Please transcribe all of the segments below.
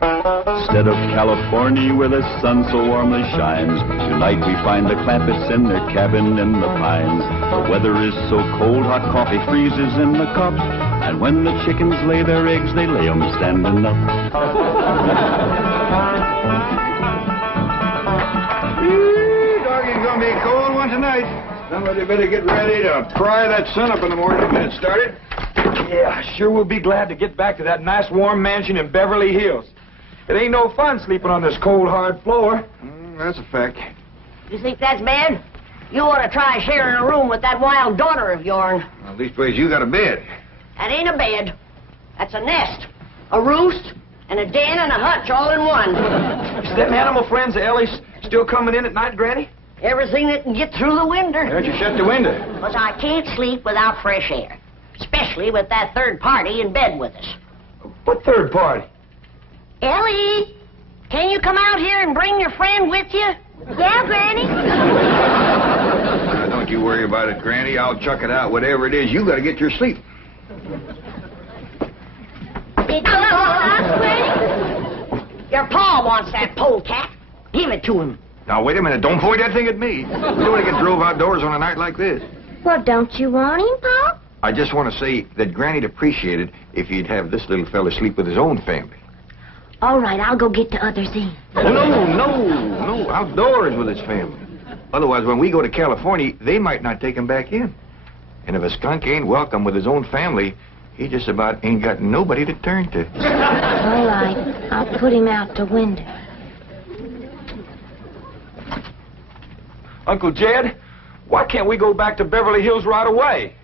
Instead of California where the sun so warmly shines, tonight we find the Clampetts in their cabin in the pines. The weather is so cold, hot coffee freezes in the cup, and when the chickens lay their eggs, they lay 'em standing up. Doggy's gonna be a cold one tonight. Somebody better get ready to pry that sun up in the morning to get it started. Yeah, sure we'll be glad to get back to that nice warm mansion in Beverly Hills. It ain't no fun sleeping on this cold, hard floor. That's a fact. You think that's bad? You ought to try sharing a room with that wild daughter of yours. Well, leastways you got a bed. That ain't a bed. That's a nest, a roost, and a den and a hutch all in one. Is them animal friends of Ellie's still coming in at night, Granny? Everything that can get through the window. Why don't you shut the window? Because I can't sleep without fresh air. Especially with that third party in bed with us. What third party? Ellie, can you come out here and bring your friend with you? Yeah, Granny. Don't you worry about it, Granny. I'll chuck it out. Whatever it is, you got to get your sleep. Did you ask, Granny? Your pa wants that polecat. Give it to him. Now, wait a minute. Don't point that thing at me. You don't want to get drove outdoors on a night like this. Well, don't you want him, Pa? I just want to say that Granny'd appreciate it if you'd have this little fella sleep with his own family. All right, I'll go get the others in. Oh, no. Outdoors with his family. Otherwise, when we go to California, they might not take him back in. And if a skunk ain't welcome with his own family, he just about ain't got nobody to turn to. All right, I'll put him out the window. Uncle Jed, why can't we go back to Beverly Hills right away?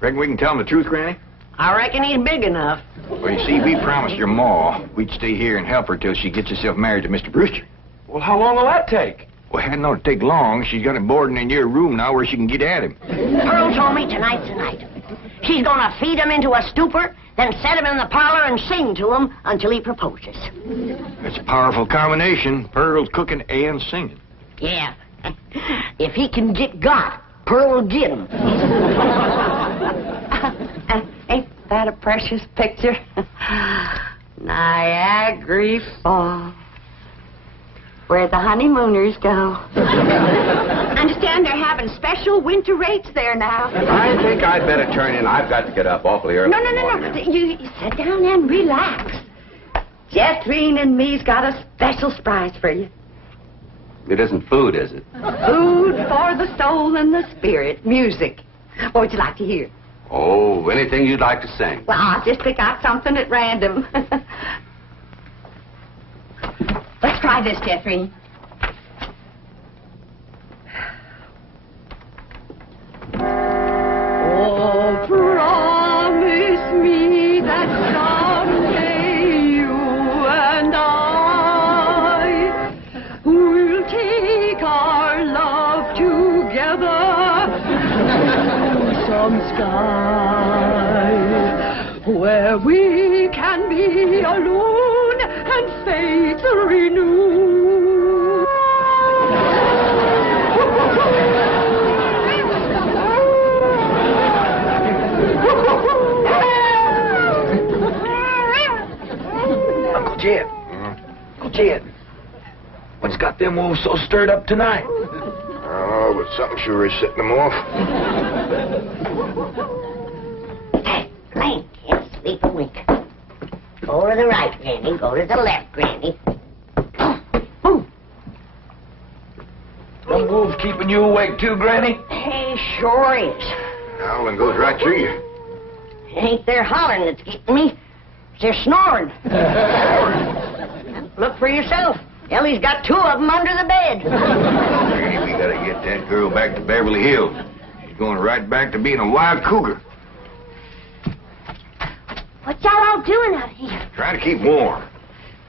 Reckon we can tell him the truth, Granny? I reckon he's big enough. Well, you see, we promised your ma we'd stay here and help her till she gets herself married to Mr. Brewster. Well, how long will that take? Well, it hadn't ought to take long. She's got him boarding in your room now where she can get at him. Pearl told me tonight's the night. She's gonna feed him into a stupor, then set him in the parlor and sing to him until he proposes. That's a powerful combination. Pearl's cooking and singing. Yeah. If he can get God, Pearl will get him. Ain't that a precious picture? Niagara Falls, where the honeymooners go. Understand they're having special winter rates there now. I think I'd better turn in. I've got to get up awfully early. No. You sit down and relax. Jeffrey and me's got a special surprise for you. It isn't food, is it? Food for the soul and the spirit. Music. What would you like to hear? Oh, anything you'd like to sing. Well, I'll just pick out something at random. Let's try this, Jeffrey. Oh, promise me that someday you and I will take our love together to some sky where we can be alone and faith renew. Uncle Jed. Uncle Jed. What's got them wolves so stirred up tonight? Oh, but something sure is setting them off. Hey, Granny, can't sleep a wink. Go to the right, Granny. Go to the left, Granny. Boom. Them wolves keeping you awake too, Granny? He sure is. Howling goes right through you. It ain't their hollering that's getting me. It's their snoring. Look for yourself. Ellie's got two of them under the bed. Granny, we gotta get that girl back to Beverly Hills. She's going right back to being a wild cougar. What y'all all doing out here? Trying to keep warm.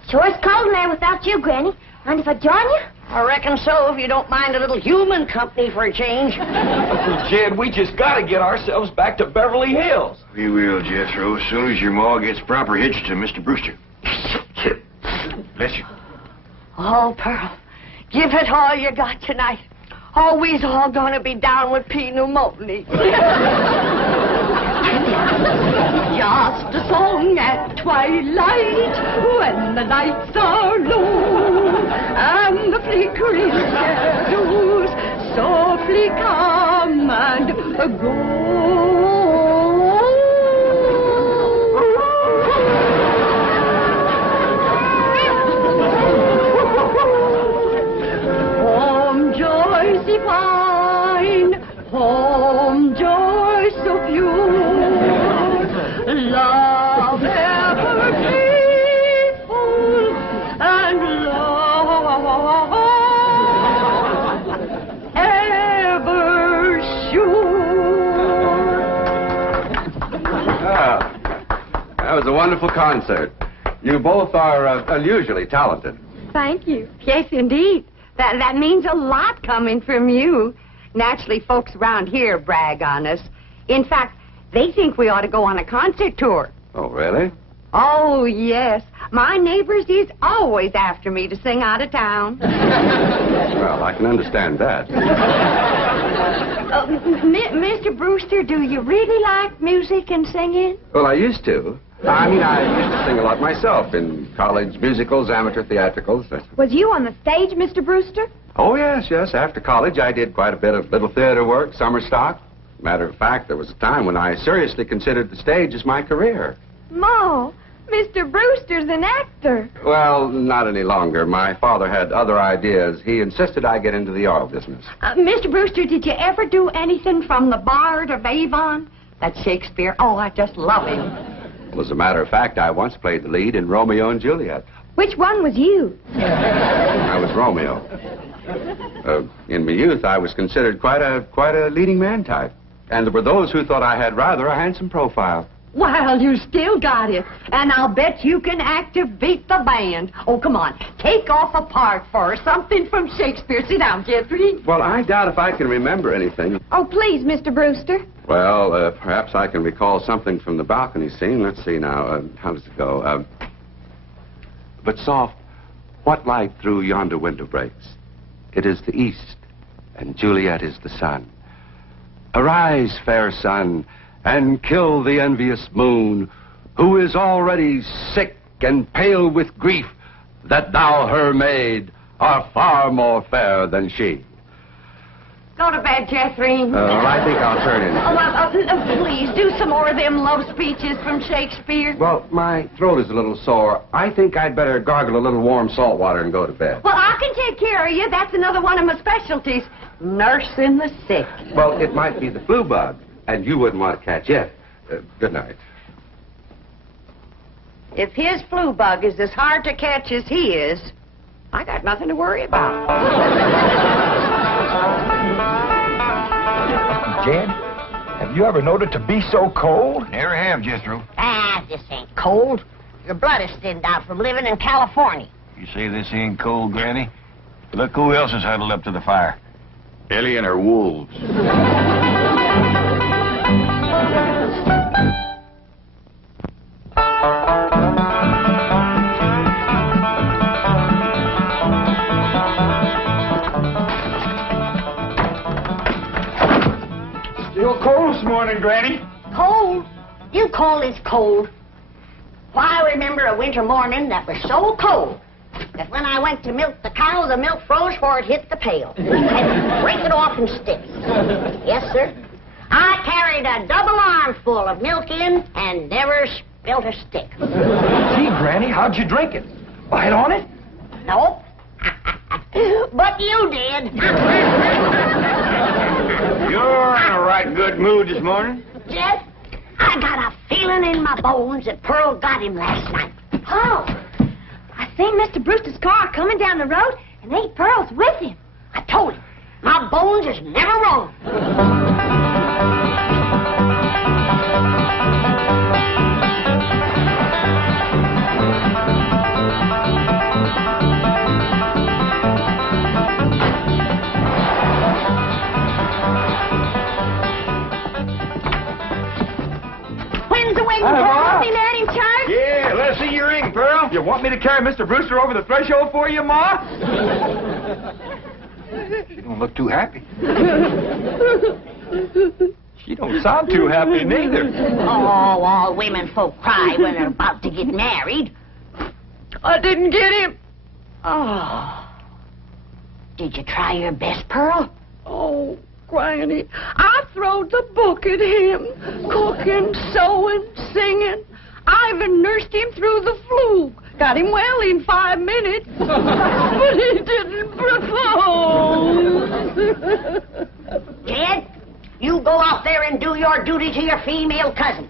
Sure it's cold in there without you, Granny. Mind if I join you? I reckon so, if you don't mind a little human company for a change. Uncle Jed, we just got to get ourselves back to Beverly Hills. We will, Jethro, as soon as your ma gets proper hitched to Mr. Brewster. Bless you. Oh, Pearl, give it all you got tonight. Oh, we's all gonna be down with pneumonia. Just just a song at twilight when the nights are low and the flickering shadows softly come and go. Home joys divine, home joys so pure, love ever faithful and love ever sure. That was a wonderful concert. You both are unusually talented. Thank you. Yes, indeed. That means a lot coming from you. Naturally, folks around here brag on us. In fact, they think we ought to go on a concert tour. Oh, really? Oh, yes. My neighbors is always after me to sing out of town. Well, I can understand that. Mr. Brewster, do you really like music and singing? Well, I used to. I mean, I used to sing a lot myself in college musicals, amateur theatricals. Was you on the stage, Mr. Brewster? Oh, yes. After college, I did quite a bit of little theater work, summer stock. Matter of fact, there was a time when I seriously considered the stage as my career. Ma, Mr. Brewster's an actor. Well, not any longer. My father had other ideas. He insisted I get into the oil business. Mr. Brewster, did you ever do anything from The Bard of Avon? That's Shakespeare. Oh, I just love him. Well, as a matter of fact, I once played the lead in Romeo and Juliet. Which one was you? I was Romeo. In my youth, I was considered quite a leading man type. And there were those who thought I had rather a handsome profile. Well, you still got it. And I'll bet you can act to beat the band. Oh, come on. Take off a part for us. Something from Shakespeare. Sit down, Jeffrey. Well, I doubt if I can remember anything. Oh, please, Mr. Brewster. Well, perhaps I can recall something from the balcony scene. Let's see now. How does it go? But soft, what light through yonder window breaks? It is the east, and Juliet is the sun. Arise, fair sun, and kill the envious moon, who is already sick and pale with grief, that thou, her maid, art far more fair than she. Go to bed, Jeffrey. I think I'll turn in. Oh, well, please, do some more of them love speeches from Shakespeare. Well, my throat is a little sore. I think I'd better gargle a little warm salt water and go to bed. Well, I can take care of you. That's another one of my specialties. Nursing the sick. Well, it might be the flu bug, and you wouldn't want to catch it. Good night. If his flu bug is as hard to catch as he is, I got nothing to worry about. Jed, have you ever known it to be so cold? Never have, Jethro. This ain't cold. Your blood is thinned out from living in California. You say this ain't cold, Granny? Look who else is huddled up to the fire. Ellie and her wolves. Still cold this morning, Granny. Cold? You call this cold? Why, I remember a winter morning that was so cold that when I went to milk the cow, the milk froze before it hit the pail. I had to break it off in sticks. Yes, sir. I carried a double armful of milk in and never spilt a stick. Gee, Granny, how'd you drink it? Bite on it? Nope. But you did. You're in a right good mood this morning. Jeff, I got a feeling in my bones that Pearl got him last night. Oh, I seen Mr. Brewster's car coming down the road, and Aunt Pearl's with him. I told him, my bones is never wrong. When's the wedding, Pearl? Me there in church? Yeah, let's see your ring, Pearl. You want me to carry Mr. Brewster over the threshold for you, Ma? You don't look too happy. She don't sound too happy neither. Oh, all women folk cry when they're about to get married. I didn't get him. Oh. Did you try your best, Pearl? Oh, Granny, I throwed the book at him. Cooking, sewing, singing. I even nursed him through the flu. Got him well in 5 minutes. But he didn't propose. Jed, you go out there and do your duty to your female cousin.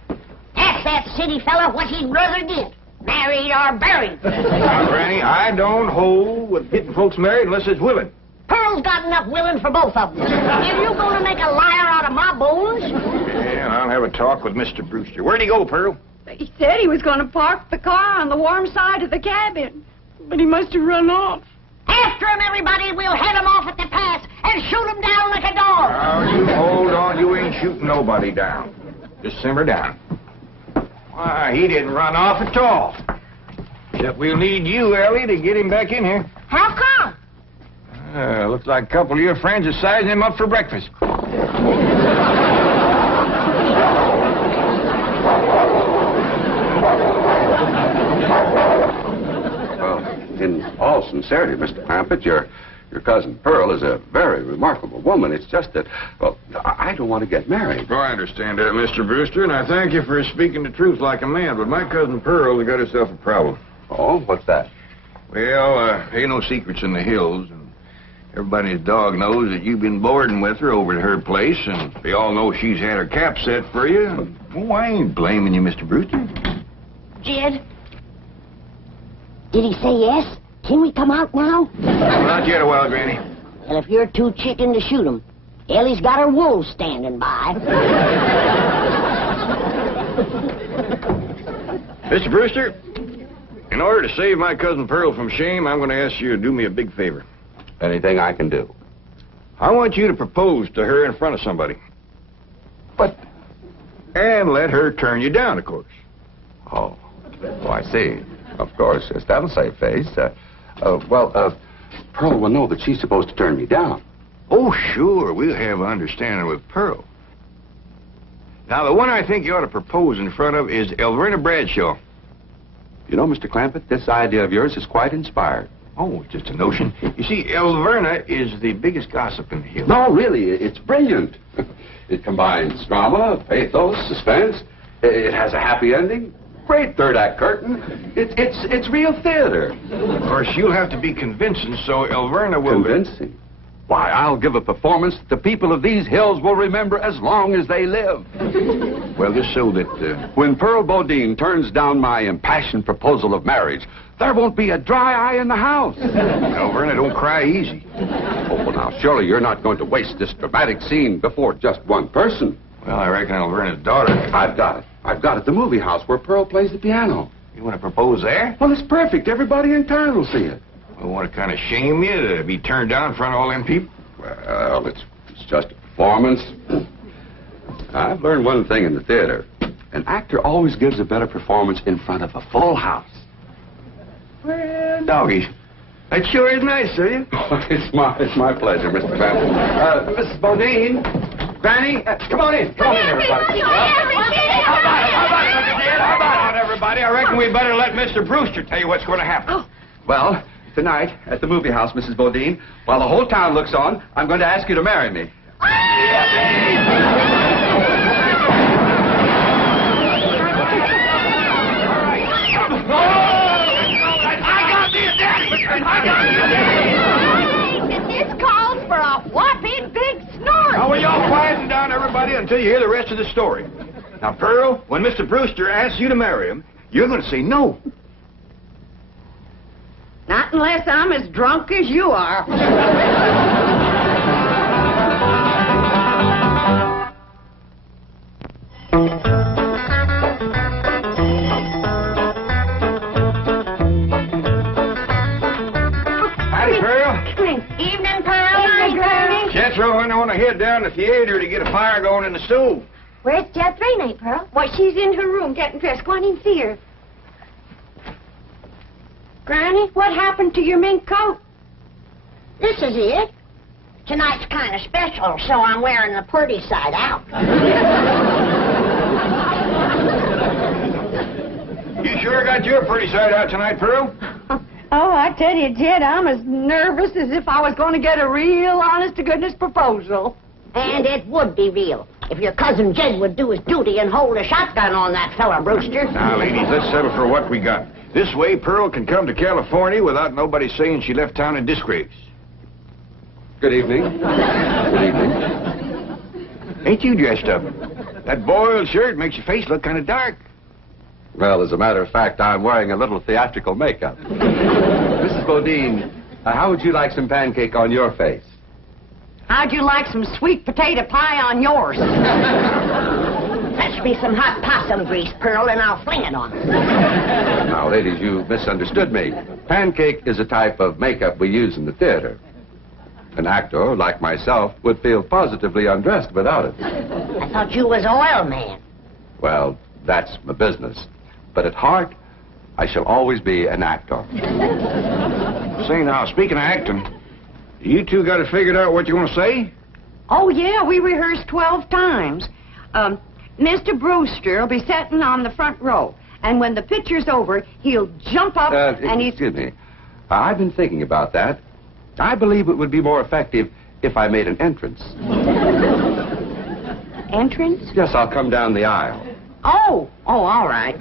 Ask that city fella what he'd rather get, married or buried. Now, Granny, I don't hold with getting folks married unless it's willing. Pearl's got enough willing for both of them. If you going to make a liar out of my bones... Yeah, I'll have a talk with Mr. Brewster. Where'd he go, Pearl? He said he was going to park the car on the warm side of the cabin. But he must have run off. After him, everybody. We'll head him off at the pass and shoot him down like a dog. Now, you hold on. You ain't shooting nobody down. Just simmer down. Why, he didn't run off at all. Except we'll need you, Ellie, to get him back in here. How come? Looks like a couple of your friends are sizing him up for breakfast. Well, in all sincerity, Mr. Clampett, your cousin Pearl is a very remarkable woman. It's just that, well, I don't want to get married. Oh, I understand that, Mr. Brewster, and I thank you for speaking the truth like a man, but my cousin Pearl has got herself a problem. Oh, what's that? Well, ain't no secrets in the hills, and everybody's dog knows that you've been boarding with her over at her place, and they all know she's had her cap set for you. And, oh, I ain't blaming you, Mr. Brewster. Jed? Did he say yes? Can we come out now? Not yet a while, Granny. Well, if you're too chicken to shoot him, Ellie's got her wolves standing by. Mr. Brewster, in order to save my cousin Pearl from shame, I'm going to ask you to do me a big favor. Anything I can do. I want you to propose to her in front of somebody. But, And let her turn you down, of course. oh, I see. Of course, yes, that'll save face. Pearl will know that she's supposed to turn me down. Oh, sure, we'll have an understanding with Pearl. Now, the one I think you ought to propose in front of is Elverna Bradshaw. You know, Mr. Clampett, this idea of yours is quite inspired. Oh, it's just a notion. You see, Elverna is the biggest gossip in the hills. No, really, it's brilliant. It combines drama, pathos, suspense. It has a happy ending. Great third-act curtain. It's real theater. Of course, you'll have to be convincing, so Elverna will... Convincing? Why, I'll give a performance that the people of these hills will remember as long as they live. Well, just so that... When Pearl Bodine turns down my impassioned proposal of marriage, there won't be a dry eye in the house. Elverna, don't cry easy. Oh, well, now, surely you're not going to waste this dramatic scene before just one person. Well, I reckon Elverna's daughter... I've got it. I've got it at the movie house where Pearl plays the piano. You want to propose there? Well, it's perfect. Everybody in town will see it. I want to kind of shame you to be turned down in front of all them people? Well, it's just a performance. I've learned one thing in the theater. An actor always gives a better performance in front of a full house. Well, doggies, that sure is nice, sir. You? It's my pleasure, Mr. Clampett. Mrs. Bodine, Granny, come on in. Come on in, everybody. How about it, everybody? I reckon we better let Mr. Brewster tell you what's going to happen. Oh. Well, tonight at the movie house, Mrs. Bodine, while the whole town looks on, I'm going to ask you to marry me. This calls for a whopping big snort. Now, will y'all quieten down, everybody, until you hear the rest of the story. Now, Pearl, when Mr. Brewster asks you to marry him, you're going to say no. Not unless I'm as drunk as you are. Howdy, Pearl. Evening, Pearl. Evening, Granny. Jethro went on ahead down to the theater to get a fire going in the stove. Where's Jethro, Aunt Pearl? Why, she's in her room getting dressed. Go on in and see her. Granny, what happened to your mink coat? This is it. tonight's kind of special, so I'm wearing the pretty side out. You sure got your pretty side out tonight, Pearl? Oh, I tell you, Jed, I'm as nervous as if I was going to get a real honest-to-goodness proposal. And it would be real if your cousin Jed would do his duty and hold a shotgun on that fella, Brewster. Now, ladies, let's settle for what we got. This way, Pearl can come to California without nobody saying she left town in disgrace. Good evening. Good evening. Ain't you dressed up? That boiled shirt makes your face look kind of dark. Well, as a matter of fact, I'm wearing a little theatrical makeup. Mrs. Bodine, how would you like some pancake on your face? How'd you like some sweet potato pie on yours? Fetch me some hot possum grease, Pearl, and I'll fling it on her. Now, ladies, you misunderstood me. Pancake is a type of makeup we use in the theater. An actor, like myself, would feel positively undressed without it. I thought you was oil man. Well, that's my business. But at heart, I shall always be an actor. Say now, speaking of acting, you two got it figured out what you want to say? Oh, yeah, we rehearsed 12 times. Mr. Brewster will be sitting on the front row, and when the picture's over, he'll jump up and he's... Excuse me. I've been thinking about that. I believe it would be more effective if I made an entrance. Entrance? Yes, I'll come down the aisle. Oh, all right.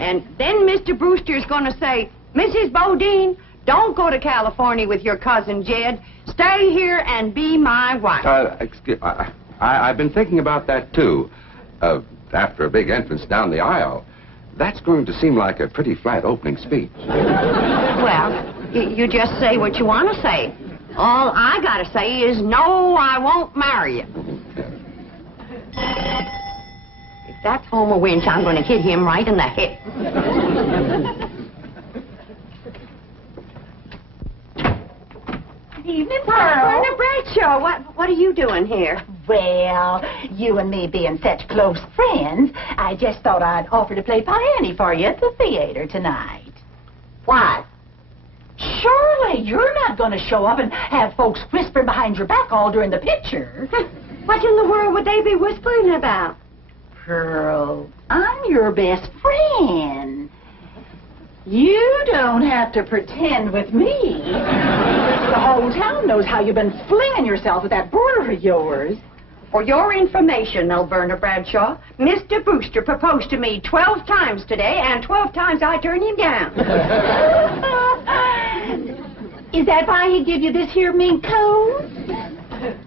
And then Mr. Brewster's going to say, Mrs. Bodine, don't go to California with your cousin Jed. Stay here and be my wife. I've been thinking about that, too. After a big entrance down the aisle, that's going to seem like a pretty flat opening speech. Well, you just say what you want to say. All I got to say is, no, I won't marry you. If that's Homer Winch, I'm going to hit him right in the head. Good evening, Pearl. Berna Bradshaw, what are you doing here? Well, you and me being such close friends, I just thought I'd offer to play Piany for you at the theater tonight. Why? Surely you're not going to show up and have folks whispering behind your back all during the picture. What in the world would they be whispering about? Pearl, I'm your best friend. You don't have to pretend with me. The whole town knows how you've been flinging yourself with that brother of yours. For your information, Berna Bradshaw, Mr. Brewster proposed to me 12 times today, and 12 times I turned him down. Is that why he give you this here mink coat?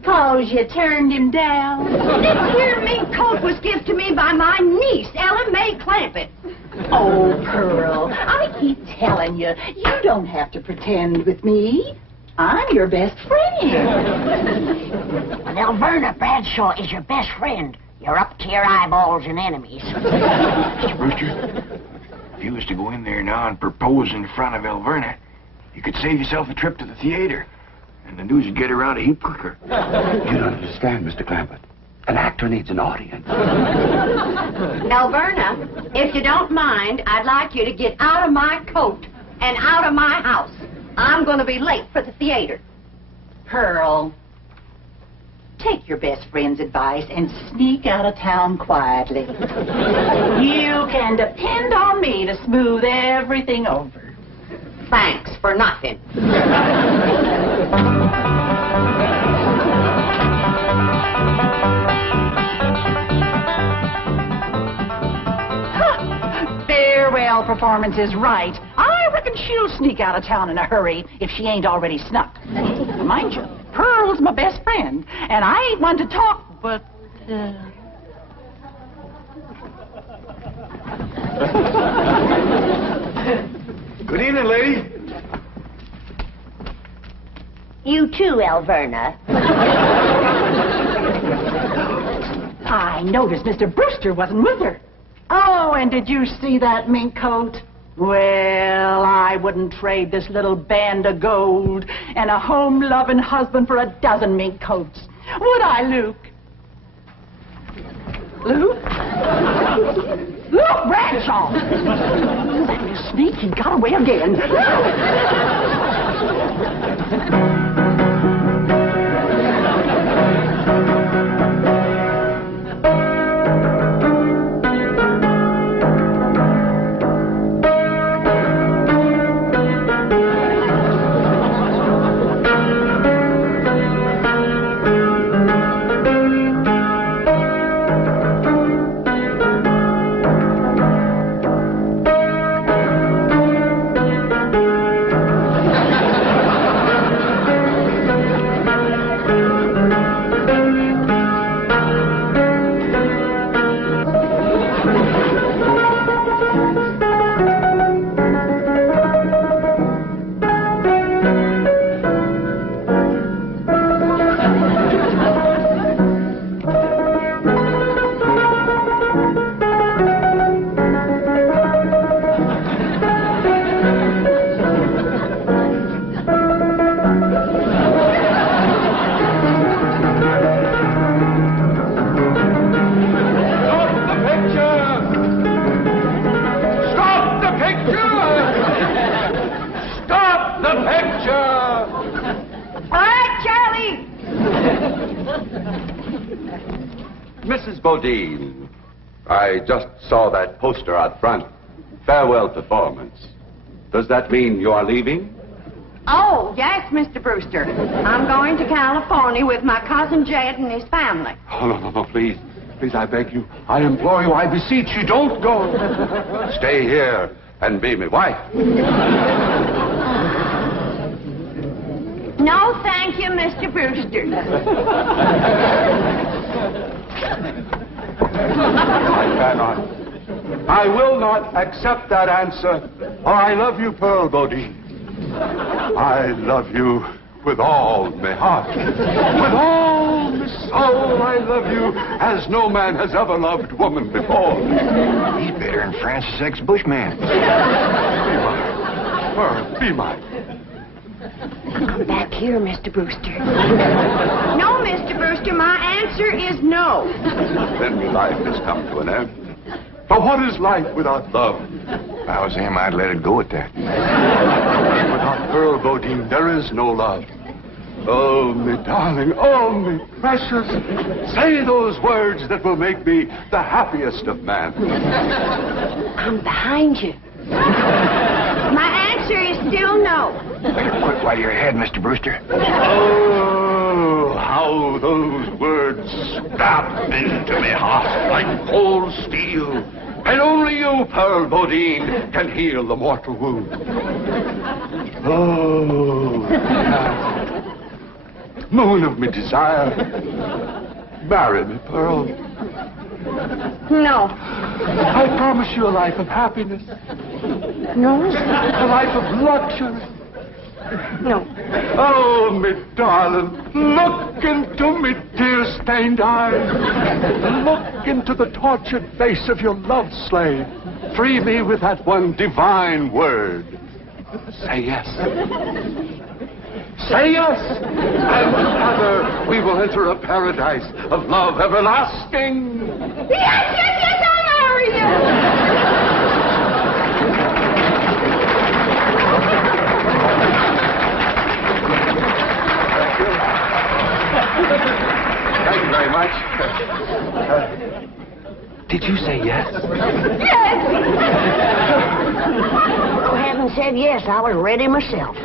'Cause you turned him down? This here mink coat was given to me by my niece, Ellen Mae Clampett. Oh, Pearl, I keep telling you, you don't have to pretend with me. I'm your best friend. Well, Alverna Bradshaw is your best friend. You're up to your eyeballs in enemies. Mr. Brewster, if you was to go in there now and propose in front of Alverna, you could save yourself a trip to the theater. And the news would get around a heap quicker. You don't understand, Mr. Clampett. An actor needs an audience. Alverna, if you don't mind, I'd like you to get out of my coat and out of my house. I'm going to be late for the theater. Pearl, take your best friend's advice and sneak out of town quietly. You can depend on me to smooth everything over. Thanks for nothing. Farewell performance is right. I reckon she'll sneak out of town in a hurry if she ain't already snuck. Mind you, Pearl's my best friend, and I ain't one to talk, but... Good evening, lady. You too, Alverna. I noticed Mr. Brewster wasn't with her. Oh, and did you see that mink coat? Well, I wouldn't trade this little band of gold and a home-loving husband for a dozen mink coats. Would I, Luke? Luke? Luke Bradshaw! That little sneak, he got away again. Mrs. Bodine, I just saw that poster out front. Farewell performance. Does that mean you are leaving? Oh, yes, Mr. Brewster. I'm going to California with my cousin Jed and his family. Oh, no, please. Please, I beg you. I implore you. I beseech you. Don't go. Stay here and be my wife. No, thank you, Mr. Brewster. I cannot. I will not accept that answer. Oh, I love you, Pearl Bodine. I love you with all my heart. With all my soul, I love you as no man has ever loved woman before. He's better than Francis X. Bushman. Be mine. Pearl, be mine. Come back here, Mr. Brewster. No, Mr. Brewster, my answer is no. Then my life has come to an end. For what is life without love? If I was him, I'd let it go at that. Without Pearl Bodine, there is no love. Oh, me darling, oh, me precious. Say those words that will make me the happiest of men. I'm behind you. My answer is still no. Better quit while you're ahead, Mr. Brewster. Oh, how those words stab into my heart like cold steel. And only you, Pearl Bodine, can heal the mortal wound. Oh, moon of me desire, marry me, Pearl. No. I promise you a life of happiness, No? a life of luxury. No. Oh, me darling, look into me tear-stained eyes. Look into the tortured face of your love slave. Free me with that one divine word. Say yes. Say yes, and together we will enter a paradise of love everlasting. Yes, I'll marry you. Thank you very much. Did you say yes? Yes. I haven't said yes. I was ready myself.